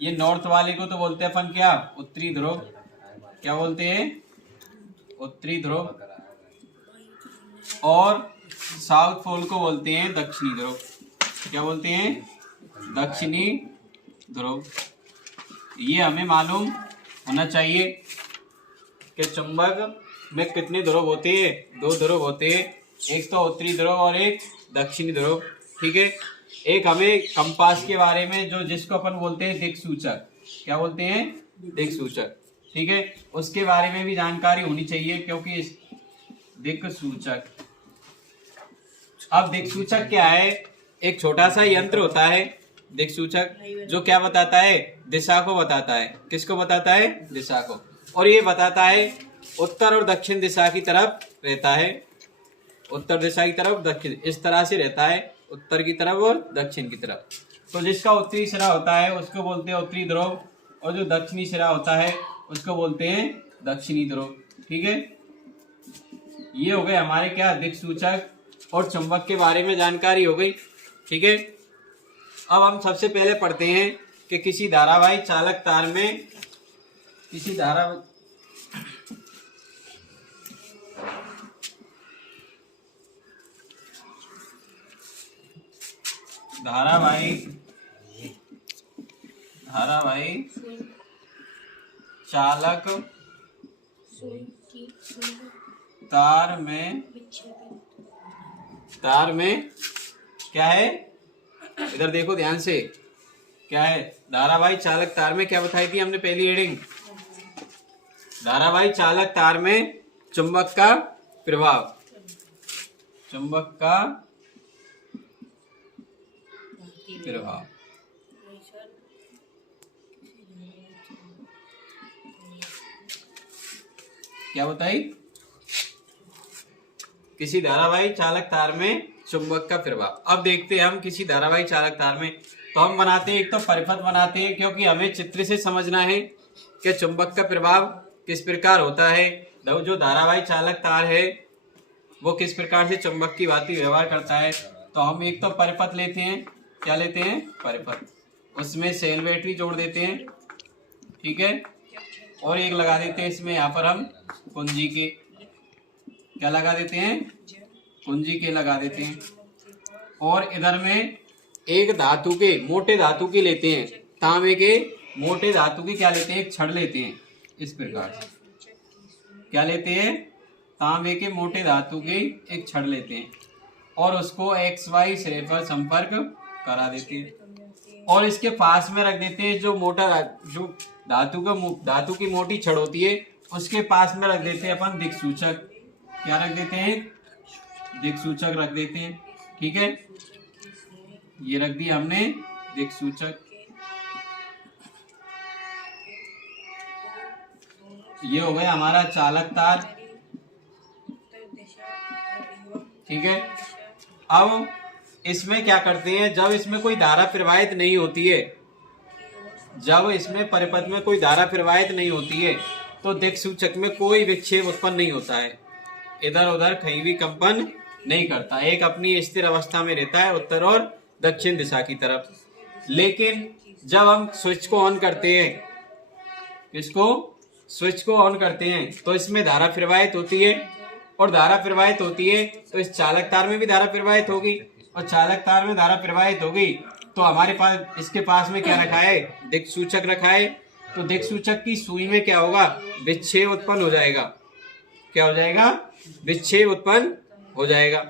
ये नॉर्थ वाले को तो बोलते हैं अपन क्या, उत्तरी ध्रुव। क्या बोलते हैं, उत्तरी ध्रुव। और साउथ पोल को बोलते हैं दक्षिणी ध्रुव। क्या बोलते हैं, दक्षिणी ध्रुव। ये हमें मालूम होना चाहिए कि चुंबक में कितने ध्रुव होते हैं, 2 ध्रुव होते हैं, एक तो उत्तरी ध्रुव और एक दक्षिणी ध्रुव। ठीक है। एक हमें कंपास के बारे में, जो जिसको अपन बोलते हैं दिक्सूचक। क्या बोलते हैं, दिक्सूचक। ठीक है, उसके बारे में भी जानकारी होनी चाहिए, क्योंकि दिक्सूचक, अब दिक्सूचक क्या है, एक छोटा सा यंत्र होता है दिक्सूचक, जो क्या बताता है, दिशा को बताता है। किसको बताता है, दिशा को। और ये बताता है उत्तर और दक्षिण दिशा की तरफ रहता है, उत्तर दिशा की तरफ, दक्षिण, इस तरह से रहता है, उत्तर की तरफ और दक्षिण की तरफ। तो जिसका उत्तरी सिरा होता है उसको बोलते हैं उत्तरी ध्रुव, और जो दक्षिणी सिरा होता है उसको बोलते हैं दक्षिणी ध्रुव। ठीक है, ये हो गए हमारे क्या, दिक्सूचक और चुंबक के बारे में जानकारी हो गई। ठीक है, अब हम सबसे पहले पढ़ते हैं कि किसी धारावाही चालक तार में, किसी धारावाही चालक तार में क्या है, इधर देखो ध्यान से, क्या है, धारावाही चालक तार में क्या बताई थी हमने पहली हेडिंग, धारावाही चालक तार में चुंबक का प्रभाव, चुंबक का प्रभाव। क्या बताई, किसी धारावाही चालक तार में चुंबक का प्रभाव। अब देखते हैं हम किसी धारावाही चालक तार में, तो हम बनाते हैं एक तो परिपथ बनाते हैं, क्योंकि हमें चित्र से समझना है कि चुंबक का प्रभाव किस प्रकार होता है, जो धारावाही चालक तार है वो किस प्रकार से चुंबक की भांति व्यवहार करता है। तो हम एक तो परिपथ लेते हैं, क्या लेते हैं, परिपथ, उसमें सेल बैटरी जोड़ देते हैं। ठीक है, और एक लगा देते हैं इसमें, यहाँ पर हम कुंजी के, क्या लगा देते हैं, कुंजी के लगा देते हैं। और इधर में एक धातु के, मोटे धातु के लेते हैं, तांबे के मोटे धातु के क्या लेते हैं, एक छड़ लेते हैं, इस प्रकार से क्या लेते हैं, तांबे के मोटे धातु के एक छड़ लेते हैं, और उसको XY सिरे पर संपर्क करा देते हैं, और इसके पास में रख देते हैं जो मोटा, जो धातु की मोटी छड़ होती है, उसके पास में रख देते हैं अपन दिक्सूचक। क्या रख देते हैं, दिक्सूचक रख देते हैं। ठीक है, ये रख दिया हमने दिक्सूचक। ये हो गया हमारा चालक तार। ठीक है, अब इसमें क्या करते हैं, जब इसमें कोई धारा प्रवाहित नहीं होती है, जब इसमें परिपथ में कोई धारा प्रवाहित नहीं होती है, तो दिक्सूचक में कोई विक्षेप उत्पन्न नहीं होता है, इधर उधर कहीं भी कंपन नहीं करता, एक अपनी स्थिर अवस्था में रहता है उत्तर और दक्षिण दिशा की तरफ। लेकिन जब हम स्विच को ऑन करते हैं, किसको, स्विच को ऑन करते हैं, तो इसमें धारा प्रवाहित होती है, और धारा प्रवाहित होती है तो इस चालक तार में भी धारा प्रवाहित होगी, और चालक तार में धारा प्रवाहित होगी तो हमारे पास, इसके पास में क्या रखा है, दिक्सूचक रखा है। तो दिक्सूचक की सुई में क्या होगा, विक्षेप उत्पन्न हो जाएगा। क्या हो जाएगा, विक्षेप उत्पन्न हो जाएगा।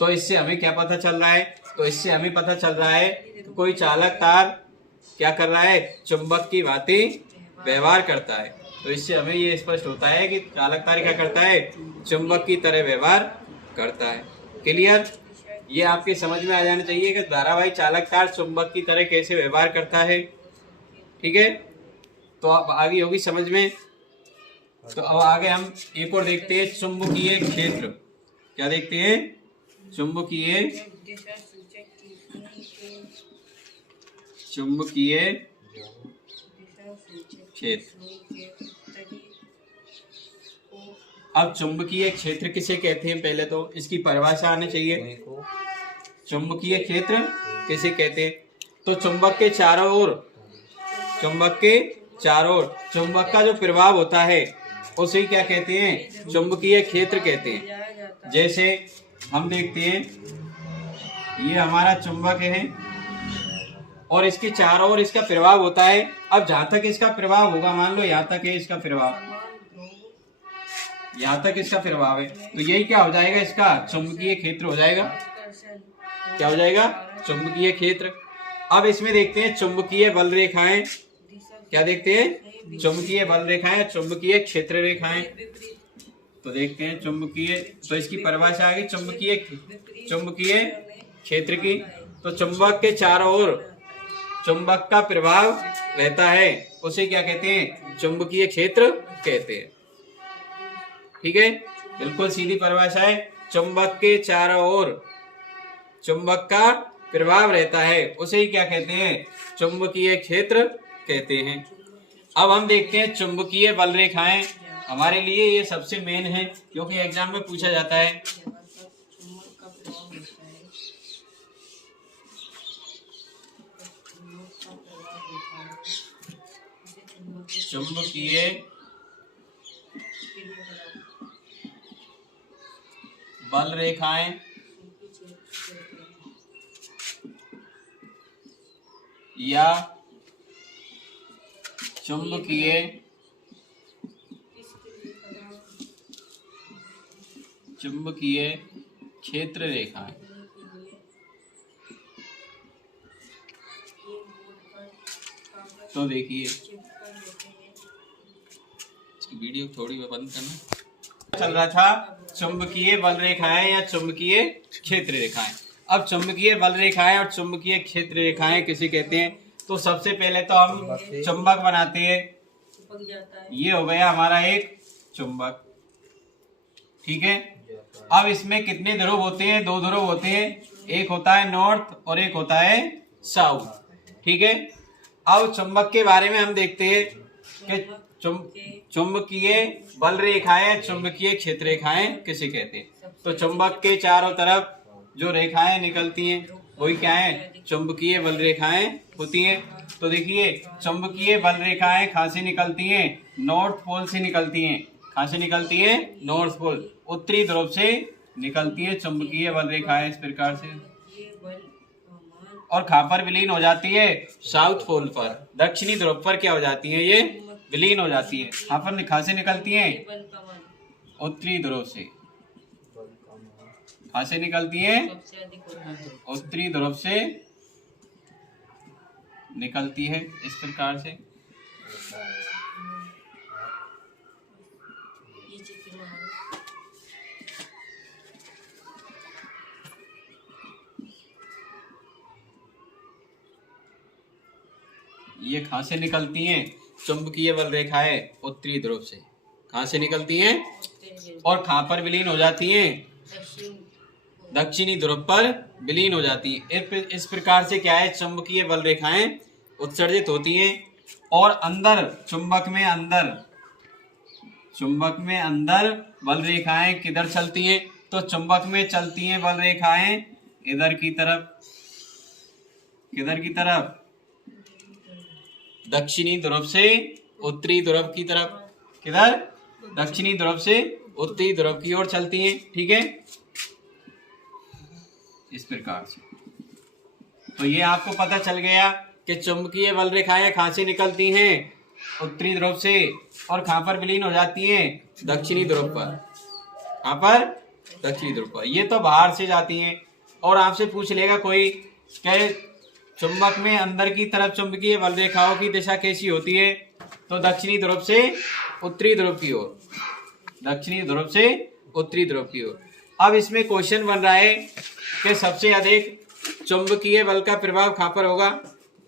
तो इससे हमें क्या पता चल रहा है, तो इससे हमें पता चल रहा है कि कोई चालक तार क्या कर रहा है, चुंबक की भांति व्यवहार करता है। तो इससे हमें ये स्पष्ट होता है कि चालक तार क्या करता है, चुंबक की तरह व्यवहार करता है। क्लियर, ये आपके समझ में आ जाना चाहिए कि धारावाही चालक तार चुंबक की तरह कैसे व्यवहार करता है। ठीक है, तो अब आगे होगी समझ में। तो अब आगे हम एक और देखते हैं, चुंबकीय क्षेत्र। क्या देखते हैं, चुंबकीय क्षेत्र। अब चुंबकीय क्षेत्र किसे कहते हैं, पहले तो इसकी परिभाषा आनी चाहिए। चुंबकीय क्षेत्र किसे कहते हैं, तो चुंबक के चारों ओर चुंबक के चारों ओर चुंबक का जो प्रभाव होता है उसे क्या कहते हैं? चुंबकीय क्षेत्र कहते हैं। जैसे हम देखते हैं ये हमारा चुंबक है और इसके चारों ओर इसका प्रभाव होता है। अब जहां तक इसका प्रभाव होगा, मान लो यहाँ तक है इसका प्रभाव, यहाँ तक इसका प्रभाव है, तो यही क्या हो जाएगा? इसका चुंबकीय क्षेत्र हो जाएगा। क्या हो जाएगा? चुंबकीय क्षेत्र। अब इसमें देखते हैं चुंबकीय बल रेखाएं। क्या देखते हैं? चुंबकीय बल रेखाएं, चुंबकीय क्षेत्र रेखाएं। तो देखते हैं चुंबकीय, तो इसकी परिभाषा आ गई चुंबकीय क्षेत्र की। तो चुंबक के चारों ओर चुंबक का प्रभाव रहता है, उसे क्या कहते हैं? चुंबकीय क्षेत्र कहते हैं। ठीक है, बिल्कुल सीधी परिभाषा है। चुंबक के चारों ओर चुंबक का प्रभाव रहता है, उसे ही क्या कहते हैं? चुंबकीय क्षेत्र कहते हैं। अब हम देखते हैं चुंबकीय बल रेखाएं। हमारे लिए ये सबसे मेन है क्योंकि एग्जाम में पूछा जाता है। चुंबकीय बल रेखाएं या चुंबकीय क्षेत्र रेखाएं। तो देखिए इसकी वीडियो थोड़ी बंद करना। चल रहा था चुंबकीय बल रेखाएं या चुंबकीय क्षेत्र रेखाएं। अब चुंबकीय बल रेखाएं और चुंबकीय क्षेत्र रेखाएं किसे कहते हैं? तो सबसे पहले तो हम चुंबक बनाते हैं। ये हो गया हमारा एक चुंबक। ठीक है, अब इसमें कितने ध्रुव होते हैं? 2 ध्रुव होते हैं, एक होता है नॉर्थ और एक होता है साउथ। ठीक है, अब चुंबक के बारे में हम देखते हैं कि चुंबकीय बल रेखाएं, चुंबकीय क्षेत्र रेखाएं किसे कहते हैं? तो चुंबक के चारों तरफ जो रेखाएं निकलती हैं वही क्या है? चुंबकीय बल रेखाएं होती हैं। तो देखिए चुंबकीय बल रेखाएं कहां से निकलती हैं? नॉर्थ पोल से निकलती हैं। कहां से निकलती हैं? नॉर्थ पोल, उत्तरी ध्रुव से निकलती है चुंबकीय बल रेखाएं इस प्रकार से, और कहां पर विलीन हो जाती है? साउथ पोल पर, दक्षिणी ध्रुव पर क्या हो जाती है? ये विलीन हो जाती है। कहां पर, कहां से निकलती है? उत्तरी ध्रुव से। कहां से निकलती है? उत्तरी ध्रुव से निकलती है इस प्रकार से। ये कहां से निकलती हैं? चुंबकीय बल रेखाएं उत्तरी ध्रुव से। कहां से निकलती हैं और कहां पर विलीन हो जाती हैं? दक्षिणी ध्रुव पर विलीन हो जाती है। इस प्रकार से क्या है? चुंबकीय बल रेखाएं उत्सर्जित होती हैं। और अंदर चुंबक में अंदर बल रेखाएं किधर चलती हैं? तो चुंबक में चलती हैं बल रेखाएं इधर की तरफ। किधर की तरफ? दक्षिणी ध्रुव से उत्तरी ध्रुव की तरफ। किधर? दक्षिणी ध्रुव से उत्तरी ध्रुव की ओर चलती हैं। ठीक है, इस प्रकार से। तो ये आपको पता चल गया कि चुंबकीय बल रेखाएं कहां से निकलती हैं? उत्तरी ध्रुव से, और कहां पर विलीन हो जाती हैं? दक्षिणी ध्रुव पर। कहां पर? दक्षिणी ध्रुव पर। ये तो बाहर से जाती हैं। और आपसे पूछ लेगा कोई कि चुंबक में अंदर की तरफ चुंबकीय बल रेखाओं की दिशा कैसी होती है? तो दक्षिणी ध्रुव से उत्तरी ध्रुव की ओर। दक्षिणी ध्रुव से उत्तरी ध्रुव की ओर। अब इसमें क्वेश्चन बन रहा है कि सबसे अधिक चुंबकीय बल का प्रभाव कहां पर होगा?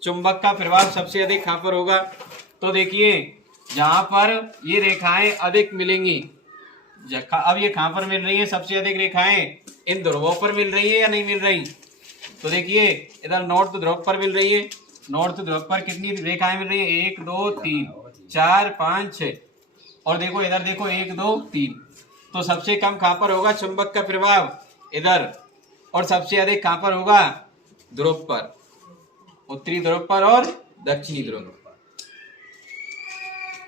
चुंबक का प्रभाव सबसे अधिक कहां पर होगा? तो देखिए जहां पर ये रेखाएं अधिक मिलेंगी, अब ये कहां पर मिल रही है? सबसे अधिक रेखाएं इन ध्रुवों पर मिल रही है या नहीं मिल रही? तो देखिए इधर नॉर्थ ध्रुव पर मिल रही है। नॉर्थ ध्रुव पर कितनी रेखाएं मिल रही है? 1 2 3 4 5 6। और देखो इधर देखो 1 2 3। तो सबसे कम कहां पर होगा चुंबक का प्रभाव? इधर। और सबसे अधिक कहां पर होगा? ध्रुव पर, उत्तरी ध्रुव पर और दक्षिणी ध्रुव पर।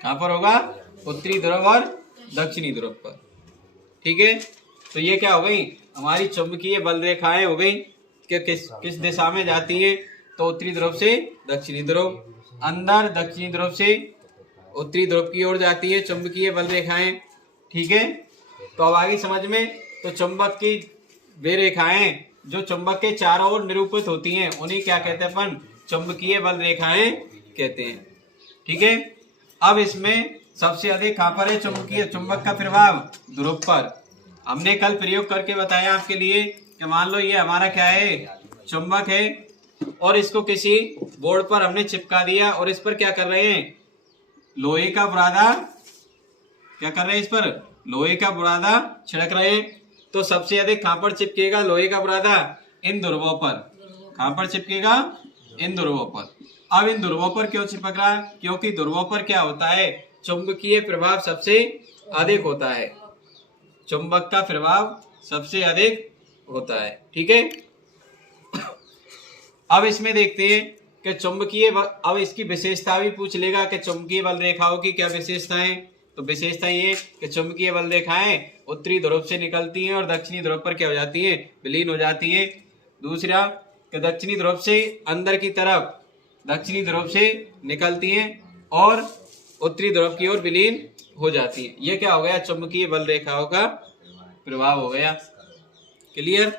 कहाँ पर होगा? उत्तरी ध्रुव और दक्षिणी ध्रुव पर। ठीक है, तो ये क्या हो गई? हमारी चुंबकीय बल रेखाएं हो गई कि किस दिशा में जाती है? तो उत्तरी ध्रुव से दक्षिणी ध्रुव, अंदर दक्षिणी ध्रुव से उत्तरी ध्रुव की ओर जाती है चुंबकीय बल रेखाएं। ठीक है, तो अब आगे समझ में, तो चुंबक की वे रेखाएं जो चुंबक के चारों ओर निरूपित होती हैं उन्हें क्या कहते हैं अपन? चुंबकीय बल रेखाएं कहते हैं। ठीक है, अब इसमें सबसे अधिक कहां पर है चुंबक का प्रभाव? ध्रुव पर। हमने कल प्रयोग करके बताया आपके लिए कि मान लो ये हमारा क्या है? चुंबक है, और इसको किसी बोर्ड पर हमने चिपका दिया और इस पर क्या कर रहे हैं? लोहे का बुरादा क्या कर रहे हैं? इस पर लोहे का बुरादा छिड़क रहे हैं। तो सबसे अधिक कहां पर चिपकेगा लोहे का बुरादा? इन ध्रुवों पर। कहां पर चिपकेगा? इन ध्रुवों पर। अब इन ध्रुवों पर क्यों चिपक रहा है? क्योंकि ध्रुवों पर क्या होता है? चुंबकीय प्रभाव सबसे अधिक होता है, चुंबक का प्रभाव सबसे अधिक होता है। ठीक है, अब इसमें देखते हैं कि अब इसकी विशेषता भी पूछ लेगा कि चुंबकीय बल रेखाओं की क्या विशेषताएं। तो विशेषता ये कि चुंबकीय बल रेखाएं उत्तरी ध्रुव से निकलती हैं और दक्षिणी ध्रुव पर क्या हो जाती है? विलीन हो जाती है। दूसरा कि दक्षिणी ध्रुव से अंदर की तरफ दक्षिणी ध्रुव से निकलती हैं और उत्तरी ध्रुव की ओर विलीन हो जाती है। ये क्या हो गया? चुंबकीय बल रेखाओं का प्रभाव हो गया। क्लियर?